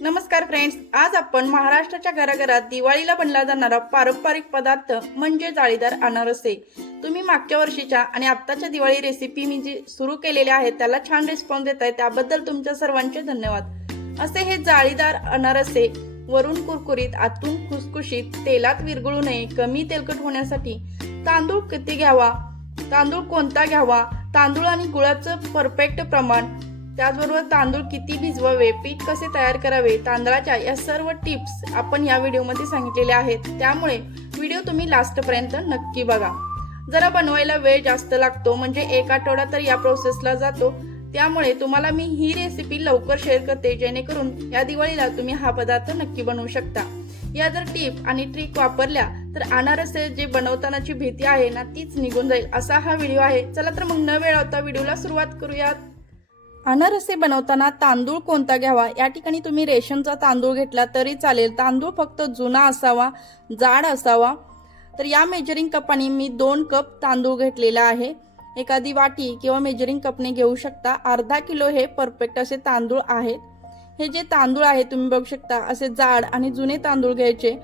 नमस्कार फ्रेंड्स, आज आपण महाराष्ट्राच्या घराघरात दिवाळीला बनला जाणारा पारंपरिक पदार्थ म्हणजे जाळीदार अनारसे। तुम्ही मागच्या वर्षीच्या आणि आत्ताच्या दिवाळी रेसिपी मी जी सुरू केलेल्या आहेत त्याला छान रिस्पॉन्स देत आहे, त्याबद्दल तुमच्या सर्वांचे धन्यवाद। असे हे जाळीदार अनारसे वरून कुरकुरीत आतून खुसखुशीत, तेलात विरघळू नये, कमी तेलकट होण्यासाठी तांदूळ किती घ्यावा, तांदूळ कोणता घ्यावा, तांदूळ आणि गुळाचं परफेक्ट प्रमाण, त्याचबरोबर तांदूळ किती भिजवावे, पीठ कसे तयार करावे, तांदळाच्या या सर्व टिप्स आपण या व्हिडिओमध्ये सांगितलेल्या आहेत। त्यामुळे व्हिडिओ तुम्ही लास्ट पर्यंत नक्की बघा। जरा बनवायला वेळ जास्त लागतो, म्हणजे एक आठवडा तर या प्रोसेसला जातो, त्यामुळे तुम्हाला मी ही रेसिपी लवकर शेअर करते, जेणेकरून या दिवाळीला तुम्ही हा पदार्थ नक्की बनवू शकता। या जर टिप आणि ट्रिक वापरल्या तर अनारसे जे बनवतानाची भीती आहे ना तीच निघून जाईल, असा हा व्हिडिओ आहे। चला तर मग न वेळ लावता व्हिडिओला सुरुवात करूयात। अनारसे बनवताना तांदूळ कोणता घ्यावा, या ठिकाणी तुम्ही रेशनचा तांदूळ घेतला तरी चालेल। तांदूळ फक्त जुना असावा, जाड असावा। तर या मेजरिंग कपाने मी 2 कप तांदूळ घेतलेला आहे। एखादी वाटी किंवा मेजरिंग कपने घेऊ शकता। अर्धा किलो हे परफेक्ट असे तांदूळ आहेत। हे जे तांदूळ आहे तुम्ही बघू शकता, असे जाड आणि जुने तांदूळ घ्यायचे।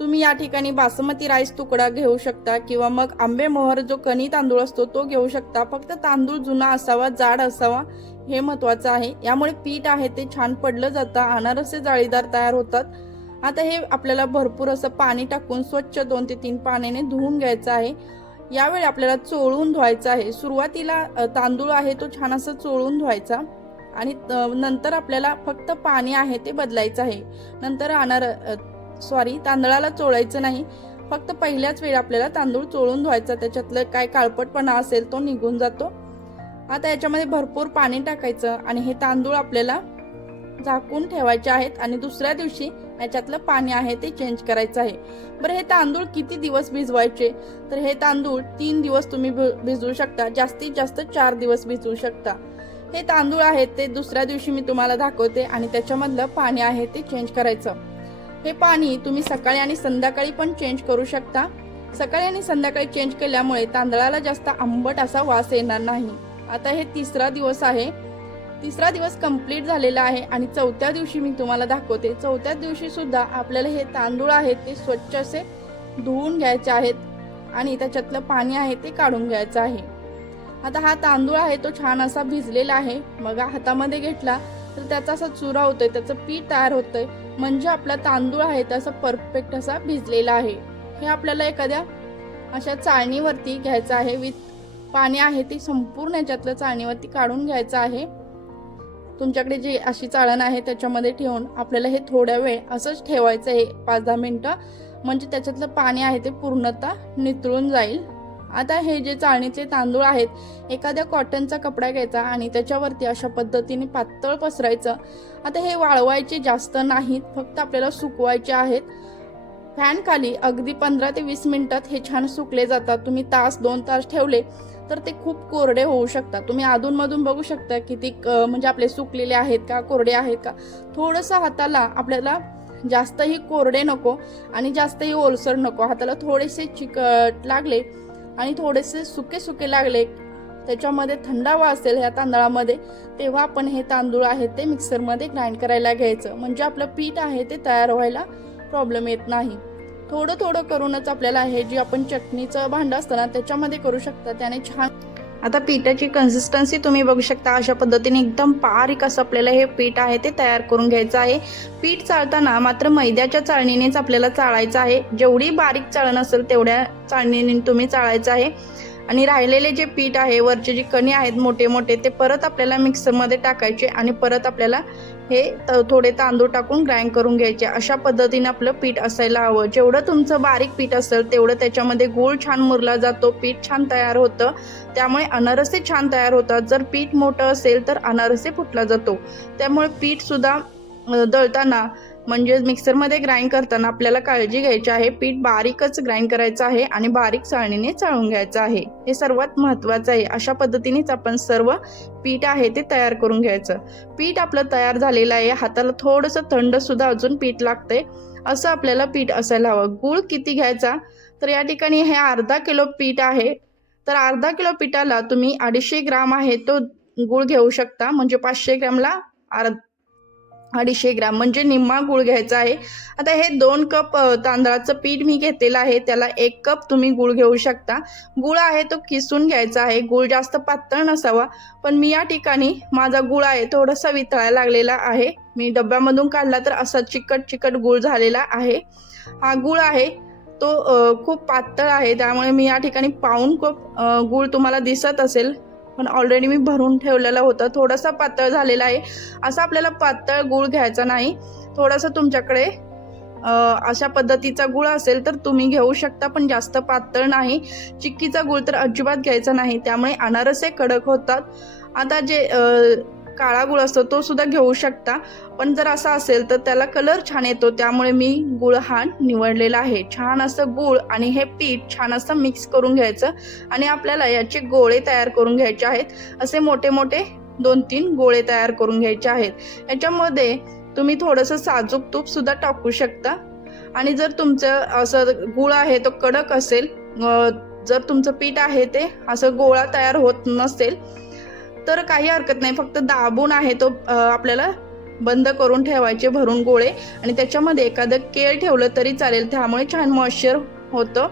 तुम्ही या ठिकाणी बासमती राईस तुकडा घेऊ शकता किंवा मग आंबे मोहर जो कणी तांदूळ असतो तो घेऊ शकता। फक्त तांदूळ जुना असावा, जाड असावा, हे महत्त्वाचं आहे। यामुळे पीठ आहे ते छान पडलं जातं, अनारसे जाळीदार तयार होतात। आता हे आपल्याला भरपूर असं पाणी टाकून स्वच्छ 2 ते 3 पाण्याने धुवून घ्यायचं आहे। यावेळी आपल्याला चोळून धुवायचं आहे। सुरुवातीला तांदूळ आहे तो छान असं चोळून धुवायचा आणि नंतर आपल्याला फक्त पाणी आहे ते बदलायचं आहे। नंतर तांदळाला चोळायचं नाही, फक्त पहिल्याच वेळी आपल्याला तांदूळ चोळून धुवायचा, त्याच्यातलं काय काळपटपणा असेल तो निघून जातो। आता याच्यामध्ये भरपूर पाणी टाकायचं आणि हे तांदूळ आपल्याला झाकून ठेवायचे आहेत आणि दुसऱ्या दिवशी याच्यातलं पाणी आहे ते चेंज करायचं आहे। बरं, हे तांदूळ किती दिवस भिजवायचे, तर हे तांदूळ 3 दिवस तुम्ही भिजवू शकता, जास्तीत जास्त 4 दिवस भिजवू शकता। हे तांदूळ आहेत ते दुसऱ्या दिवशी मी तुम्हाला दाखवते आणि त्याच्यामधलं पाणी आहे ते चेंज करायचं। हे पाणी तुम्ही सकाळी आणि संध्याकाळी पण चेंज करू शकता। सकाळी आणि संध्याकाळी चेंज केल्यामुळे तांदळाला जास्त आंबट असा वास येणार नाही। आता हे 3रा दिवस आहे, 3रा दिवस कंप्लीट झालेला आहे आणि 4थ्या दिवशी मी तुम्हाला दाखवते। 4थ्या दिवशी सुद्धा आपल्याला हे तांदूळ आहेत ते स्वच्छ असे धुवून घ्यायचे आहेत आणि त्याच्यातलं पाणी आहे ते काढून घ्यायचं आहे। आता हा तांदूळ आहे तो छान असा भिजलेला आहे, मग हातामध्ये घेतला तर त्याचा असा चुरा होतोय, त्याचं पीठ तयार होतंय, म्हणजे आपला तांदूळ आहे तसा परफेक्ट असा भिजलेला आहे। हे आपल्याला एखाद्या अशा चाळणीवरती घ्यायचं आहे, विथ पाणी आहे ते संपूर्ण याच्यातलं चाळणीवरती काढून घ्यायचं आहे। तुमच्याकडे जी अशी चाळण आहे त्याच्यामध्ये ठेवून आपल्याला हे थोड्या वेळ असंच ठेवायचं आहे, 5-10 मिनिटं, म्हणजे त्याच्यातलं पाणी आहे ते पूर्णतः नितळून जाईल। आता हे जे चाळणीचे तांदूळ आहेत, एखाद्या कॉटनचा कपडा घ्यायचा आणि त्याच्यावरती अशा पद्धतीने पातळ पसरायचं। आता हे वाळवायचे जास्त नाहीत, फक्त आपल्याला सुकवायचे आहेत। फॅन खाली अगदी 15 ते 20 मिनिटात हे छान सुकले जातात। तुम्ही 1-2 तास ठेवले तर ते खूप कोरडे होऊ शकतात। तुम्ही अधूनमधून बघू शकता किती म्हणजे आपले सुकलेले आहेत का, कोरडे आहेत का। थोडंसं हाताला आपल्याला जास्तही कोरडे नको आणि जास्तही ओलसर नको, हाताला थोडेसे चिकट लागले आणि थोडेसे सुके सुके लागले, त्याच्यामध्ये थंडावा असेल ह्या तांदळामध्ये, तेव्हा आपण हे तांदूळ आहेत ते मिक्सरमध्ये ग्राइंड करायला घ्यायचं, म्हणजे आपलं पीठ आहे ते तयार व्हायला प्रॉब्लेम येत नाही। थोडं थोडं करूनच आपल्याला हे जे आपण चटणीचं भांडं असतं ना त्याच्यामध्ये करू शकता, त्याने छान। आता पिठाची कन्सिस्टन्सी तुम्ही बघू शकता, अशा पद्धतीने एकदम बारीक असं आपल्याला हे पीठ आहे ते तयार करून घ्यायचं आहे। पीठ चाळताना मात्र मैद्याच्या चाळणीनेच आपल्याला चाळायचं आहे, जेवढी बारीक चाळण असेल तेवढ्या चाळणीने तुम्ही चाळायचं आहे। आणि राहिलेले जे पीठ आहे, वरचे जे कणी आहेत मोठे मोठे, ते परत आपल्याला मिक्सरमध्ये टाकायचे आणि परत आपल्याला हे थोडे तांदूळ टाकून ग्राइंड करून घ्यायचे। अशा पद्धतीने आपलं पीठ असायला हवं। जेवढं तुमचं बारीक पीठ असेल तेवढं त्याच्यामध्ये गूळ छान मुरला जातो, पीठ छान तयार होतं, त्यामुळे अनारसे छान तयार होतात। जर पीठ मोठं असेल तर अनारसे फुटला जातो। त्यामुळे पीठ सुद्धा दळताना म्हणजे मिक्सरमध्ये ग्राइंड करताना आपल्याला काळजी घ्यायची आहे, पीठ बारीकच ग्राइंड करायचं आहे आणि बारीक चाळणीने चाळून घ्यायचं आहे, हे सर्वात महत्त्वाचं आहे। अशा पद्धतीनेच आपण सर्व पीठ आहे ते तयार करून घ्यायचं। पीठ आपलं तयार झालेलं आहे, हाताला थोडंसं थंड सुद्धा अजून पीठ लागतंय, असं आपल्याला पीठ असायला हवं। गूळ किती घ्यायचा, तर या ठिकाणी हे अर्धा किलो पीठ आहे, तर अर्धा किलो पिठाला तुम्ही 250 ग्राम आहे तो गूळ घेऊ शकता, म्हणजे 500 ग्रामला 250 ग्रॅम म्हणजे निम्मा गूळ घ्यायचा आहे। आता हे 2 कप तांदळाचं पीठ मी घेतलेलं आहे, त्याला 1 कप तुम्ही गूळ घेऊ शकता। गूळ आहे तो किसून घ्यायचा आहे, गूळ जास्त पातळ नसावा, पण मी या ठिकाणी माझा गूळ आहे थोडासा वितळायला लागलेला आहे। मी डब्यामधून काढला तर असा चिकट चिकट गूळ झालेला आहे। हा गूळ आहे तो खूप पातळ आहे, त्यामुळे मी या ठिकाणी पाऊण कप गूळ तुम्हाला दिसत असेल, पण ऑलरेडी मी भरून ठेवलेला होता, थोडासा पातळ झालेला आहे। असा आपल्याला पातळ गूळ घ्यायचा नाही, थोडासा तुमच्याकडे अशा पद्धतीचा गूळ असेल तर तुम्ही घेऊ शकता, पण जास्त पातळ नाही। चिक्कीचा गूळ तर अजिबात घ्यायचा नाही, त्यामुळे अनारसे कडक होतात। आता जे काळा गूळ असतो तो सुद्धा घेऊ शकता, पण जर असा असेल तर त्याला कलर छान येतो, त्यामुळे मी गूळ हा निवडलेला आहे। छान असं गूळ आणि हे पीठ छान असं मिक्स करून घ्यायचं आणि आपल्याला याचे गोळे तयार करून घ्यायचे आहेत। असे मोठे मोठे 2-3 गोळे तयार करून घ्यायचे आहेत। याच्यामध्ये तुम्ही थोडंसं साजूक तूप सुद्धा टाकू शकता। आणि जर तुमचं असं गूळ आहे तो कडक असेल, जर तुमचं पीठ आहे ते असं गोळा तयार होत नसेल तर काही हरकत नाही, फक्त दाबून आहे तो आपल्याला बंद करून ठेवायचे भरून गोळे, आणि त्याच्यामध्ये एखादं केळ ठेवलं तरी चालेल, त्यामुळे छान मॉइश्चर होतं।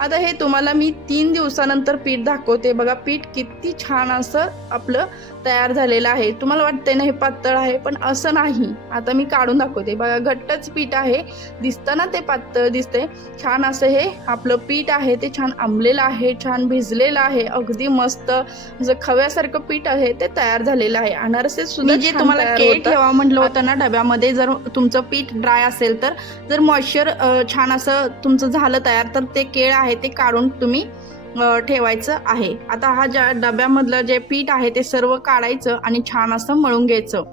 आता हे तुम्हाला मी 3 दिवसानंतर पीठ दाखवते। बघा पीठ किती छान असं आपलं तयार झालेलं आहे। तुम्हाला वाटतंय ना हे पातळ आहे, पण असं नाही। आता मी काढून दाखवते, बघा घट्टच पीठ आहे, दिसतं ना ते पातळ दिसते। छान असं हे आपलं पीठ आहे ते छान आंबलेलं आहे, छान भिजलेलं आहे, अगदी मस्त असं खव्यासारखं पीठ आहे ते तयार झालेलं आहे। अनारसे सुद्धा जे तुम्हाला केळ ठेवा म्हटलं होतं ना डब्यामध्ये, जर तुमचं पीठ ड्राय असेल तर, जर मॉइश्चर छान असं तुमचं झालं तयार तर ते केळ आहे ते काढून तुम्ही ठेवायचं आहे। आता हा ज्या डब्यामधलं जे पीठ आहे ते सर्व काढायचं आणि छान असं मळून घ्यायचं।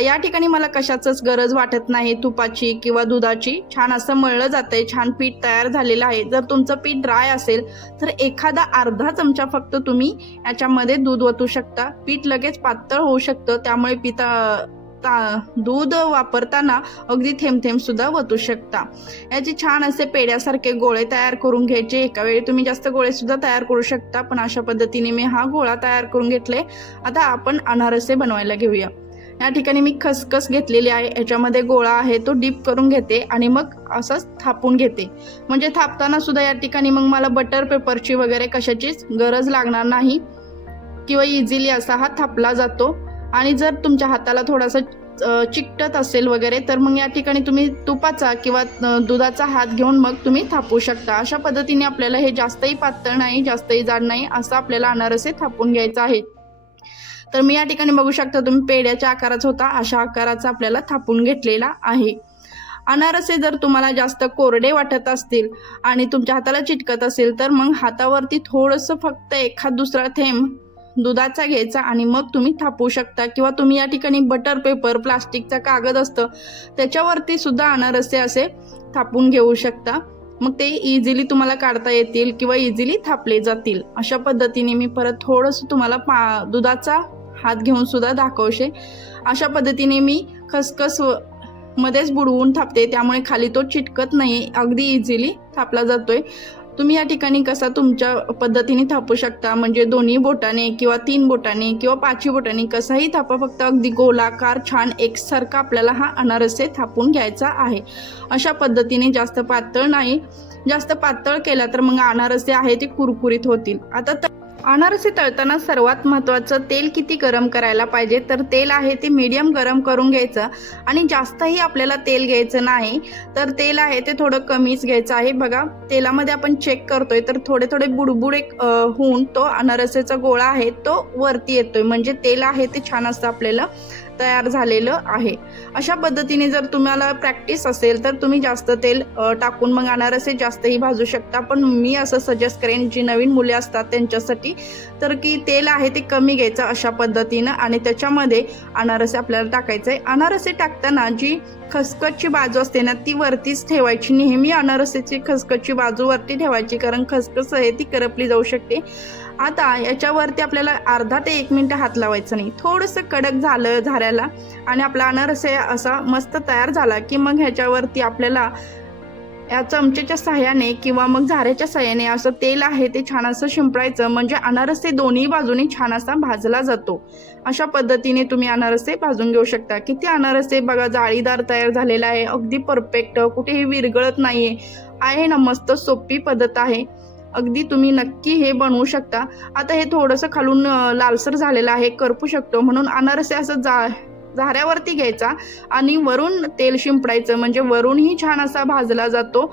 या ठिकाणी मला कशाचंच गरज वाटत नाही, तुपाची किंवा दुधाची। छान असं मळलं जातंय, छान पीठ तयार झालेलं आहे। जर तुमचं पीठ ड्राय असेल तर एखादा अर्धा चमचा फक्त तुम्ही याच्यामध्ये दूध ओतू शकता, पीठ लगेच पातळ होऊ शकतं, त्यामुळे दूध वापरताना अगदी थेंब थेंब सुद्धा ओतू शकता। याचे छान असे पेड्यासारखे गोळे तयार करून घ्यायचे। एका वेळी तुम्ही जास्त गोळे सुद्धा तयार करू शकता, पण अशा पद्धतीने मी हा गोळा तयार करून घेतले। आता आपण अनारसे बनवायला घेऊया। या ठिकाणी मी खसखस घेतलेली आहे, याच्यामध्ये गोळा आहे तो डीप करून घेते आणि मग असंच थापून घेते, म्हणजे थापताना सुद्धा या ठिकाणी मग मला बटर पेपरची वगैरे कशाचीच गरज लागणार नाही, किंवा इझिली असा हा थापला जातो। आणि जर तुमच्या हाताला थोडासा चिकटत असेल वगैरे तर मग या ठिकाणी तुम्ही तुपाचा किंवा दुधाचा हात घेऊन मग तुम्ही थापू शकता। अशा पद्धतीने आपल्याला हे जास्तही पातळ नाही जास्तही जाड नाही असं आपल्याला अनारसे थापून घ्यायचं आहे। तर मी या ठिकाणी बघू शकता तुम्ही पेड्याच्या आकाराचा होता, अशा आकाराचा आपल्याला थापून घेतलेला आहे। अनारसे जर तुम्हाला जास्त कोरडे वाटत असतील आणि तुमच्या हाताला चिटकत असेल तर मग हातावरती थोडंसं फक्त एखाद दुसरा थेंब दुधाचा घ्यायचा आणि मग तुम्ही थापू शकता, किंवा तुम्ही या ठिकाणी बटर पेपर प्लास्टिकचा कागद असतं त्याच्यावरती सुद्धा अनारसे असे थापून घेऊ शकता, मग ते इझिली तुम्हाला काढता येतील किंवा इझिली थापले जातील। अशा पद्धतीने मी परत थोडंसं तुम्हाला दुधाचा हात घेऊन सुद्धा दाखवते। अशा पद्धतीने मी खसखस मध्येच बुडवून थापते, त्यामुळे खाली तो चिटकत नाही, अगदी इझिली थापला जातोय। तुम्ही या ठिकाणी कसा तुमच्या पद्धतीने थापू शकता, म्हणजे दोन्ही बोटाने किंवा 3 बोटाने किंवा 5 बोटाने कसाही थापा, फक्त अगदी गोलाकार छान एकसारखा आपल्याला हा अनारसे थापून घ्यायचा आहे। अशा पद्धतीने जास्त पातळ नाही, जास्त पातळ केला तर मग अनारसे आहे ते कुरकुरीत होतील। आता अनारसे तळताना सर्वात महत्त्वाचं तेल किती गरम करायला पाहिजे, तर तेल आहे ते मीडियम गरम करून घ्यायचं आणि जास्तही आपल्याला तेल घ्यायचं नाही, तर तेल आहे ते थोडं कमीच घ्यायचं आहे। बघा तेलामध्ये आपण चेक करतोय तर थोडे थोडे बुडबुड होऊन तो अनारसेचा गोळा आहे तो वरती येतोय, म्हणजे तेल आहे ते छान असं आपल्याला तयार झालेलं आहे। अशा पद्धतीने जर तुम्हाला प्रॅक्टिस असेल तर तुम्ही जास्त तेल टाकून मग अनारसे जास्तही भाजू शकता, पण मी असं सजेस्ट करेन जी नवीन मुले असतात त्यांच्यासाठी तर की तेल आहे ते कमी घ्यायचं अशा पद्धतीनं, आणि त्याच्यामध्ये अनारसे आपल्याला टाकायचे। अनारसे टाकताना जी खसखसची बाजू असते ना ती वरतीच ठेवायची, नेहमी अनारसेची खसखसची बाजू वरती ठेवायची, कारण खसखस आहे ती करपली जाऊ शकते। आता याच्यावरती आपल्याला अर्धा ते 1 मिनिट हात लावायचं नाही, थोडंसं कडक झालं झाऱ्याला आणि आपला अनारसे असा मस्त तयार झाला की मग ह्याच्यावरती आपल्याला या चमचेच्या सहाय्याने किंवा मग झाऱ्याच्या सहाय्याने असं तेल आहे ते छान असं शिंपडायचं, म्हणजे अनारसे दोन्ही बाजूनी छान असा भाजला जातो. अशा पद्धतीने तुम्ही अनारसे भाजून घेऊ शकता. किती अनारसे बघा जाळीदार तयार झालेला आहे, अगदी परफेक्ट, कुठेही विरघळत नाहीये. आहे ना, मस्त सोपी पद्धत आहे. अगदी तुम्ही नक्की हे बनवू शकता. आता हे थोडंसं खालून लालसर झालेलं आहे, करपू शकतो, म्हणून अनारसे असं झाऱ्यावरती घ्यायचा आणि वरून तेल शिंपडायचं, म्हणजे वरूनही छान असा भाजला जातो.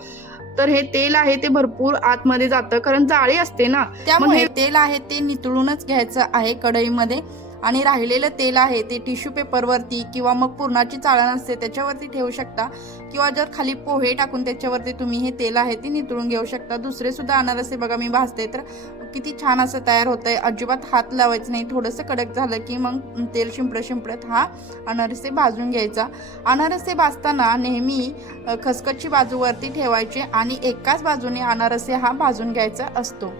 तर हे तेल आहे ते भरपूर आतमध्ये जातं, कारण जाळी असते ना, त्यामुळे तेल आहे ते नितळूनच घ्यायचं आहे कढईमध्ये. आणि राहिलेलं तेल आहे ते टिश्यू पेपरवरती किंवा मग पुरणाची चाळण असते त्याच्यावरती ठेवू शकता, किंवा जर खाली पोहे टाकून त्याच्यावरती तुम्ही हे तेल आहे ते नितळून घेऊ शकता. दुसरे सुद्धा अनारसे बघा मी भाजते तर किती छान असं तयार होतंय. अजिबात हात लावायचं नाही, थोडंसं कडक झालं की मग तेल शिंपडत हा अनारसे भाजून घ्यायचा. अनारसे भाजताना नेहमी खसखसची बाजूवरती ठेवायचे आणि एकाच बाजूने अनारसे हा भाजून घ्यायचा असतो.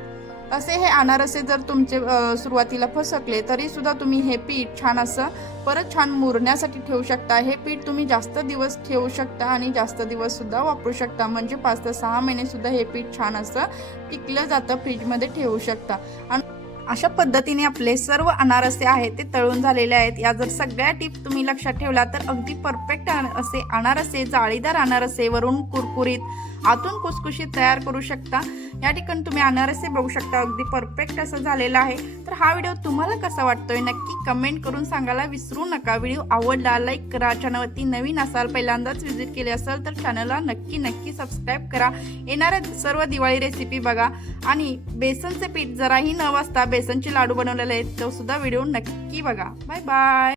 असे हे अनारसे जर तुमचे सुरुवातीला फसकले तरी सुद्धा तुम्ही हे पीठ छान असं परत छान मुरण्यासाठी ठेवू शकता. हे पीठ तुम्ही जास्त दिवस ठेवू शकता आणि जास्त दिवस सुद्धा वापरू शकता, म्हणजे 5 ते 6 महिने सुद्धा हे पीठ छान असं टिकलं जातं, फ्रीजमध्ये ठेवू शकता. आणि अशा पद्धतीने आपले सर्व अनारसे आहेत ते तळून झालेले आहेत. या जर सगळ्या टिप्स तुम्ही लक्षात ठेवला तर अगदी परफेक्ट असे अनारसे, जाळीदार अनारसे, वरून कुरकुरीत, आतून खुसखुशीत तयार करू शकता. या ठिकाणी तुम्ही अनारसे बघू शकता, अगदी परफेक्ट असं झालेलं आहे. तर हा व्हिडिओ तुम्हाला कसा वाटतोय नक्की कमेंट करून सांगायला विसरू नका. व्हिडिओ आवडला लाईक करा. चॅनलवरती नवीन असाल, पहिल्यांदाच व्हिजिट केली असेल तर चॅनलला नक्की सबस्क्राईब करा. येणाऱ्या सर्व दिवाळी रेसिपी बघा. आणि बेसनचे पीठ जराही न वाजता बेसनचे लाडू बनवलेले आहेत तो सुद्धा व्हिडिओ नक्की बघा. Bye bye.